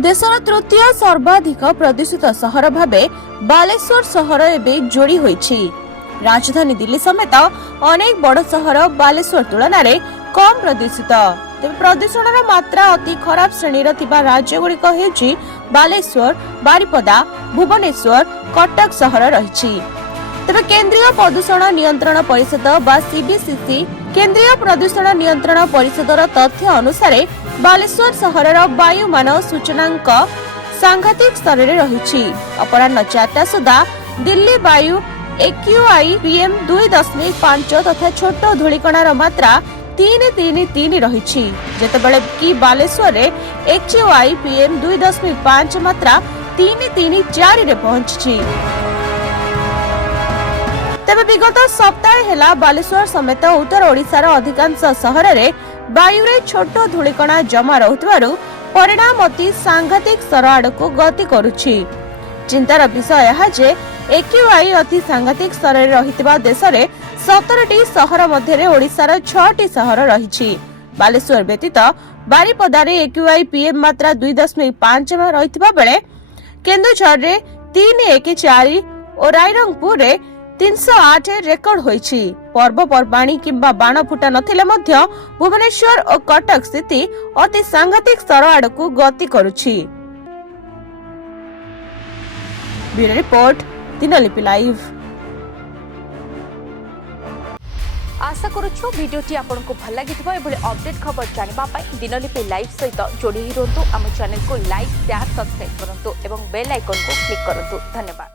देशर तृतीय सर्वाधिक प्रदूषित सहर भावे बालेश्वर सहर एवं जोड़ी होईछि। राजधानी दिल्ली समेत अनेक बड़ सहर बालेश्वर तुलन में कम प्रदूषित। तेज प्रदूषण मात्रा अति खराब श्रेणी राज्यगुड़िक हेउछि बालेश्वर, बारिपदा, भुवनेश्वर, कटक सहर रही। तेज केंद्रीय प्रदूषण नियंत्रण परिषद बा सीबीसीसी केंद्रीय प्रदूषण नियंत्रण परिषदर तथ्य अनुसार बालेश्वर सहरर वायुमान सूचनांक सांघातिक स्तर में रही। अपराह्न 4टा सुधा दिल्ली वायु AQI PM 2.5 तथा छोट धूलिकणार मात्रा 333 रही। जेतेबेले कि बालेश्वर रे AQI PM 2.5 मात्रा 334 रे पहुंची। तेबे विगत सप्ताह हेला बालेश्वर समेत उत्तर ओडिशार अधिकांश सहर रे वायु रे छोट धूलिकणा जमा रहुतबारु परिणाम अति सांघातिक स्तर आडको गति करुछि। चिंतार विषय है जे AQI अति सांघातिक स्तर रे रहितबा देश रे 17टी सहर मध्य रे ओडिशार 6टी सहर रहिछि। बालेश्वर व्यतीत बारिपदा रे AQI PM मात्रा 2.5 रहितबा बेले केन्दुझर रे 314 और रायरंगपुर रे 308 रेकर्ड होईछि। पर्वपर्वाणी किंबा बाण फुटा नथिले मध्य भुवनेश्वर और कटक स्थिति अति सांघातिक स्तर आडको गति करुछि। ब्यूरो रिपोर्ट, दिनलिपि लाइव। आशा करूछु भिडियोटी आपनको भल लागिथिबा। एबोले अपडेट खबर जानिबा पई दिनलिपि लाइव सहित जोड़ी रहंतु। आम चैनल को लाइक, शेयर, सब्सक्राइब करंतु एवं बेल आइकन को क्लिक करंतु। धन्यवाद।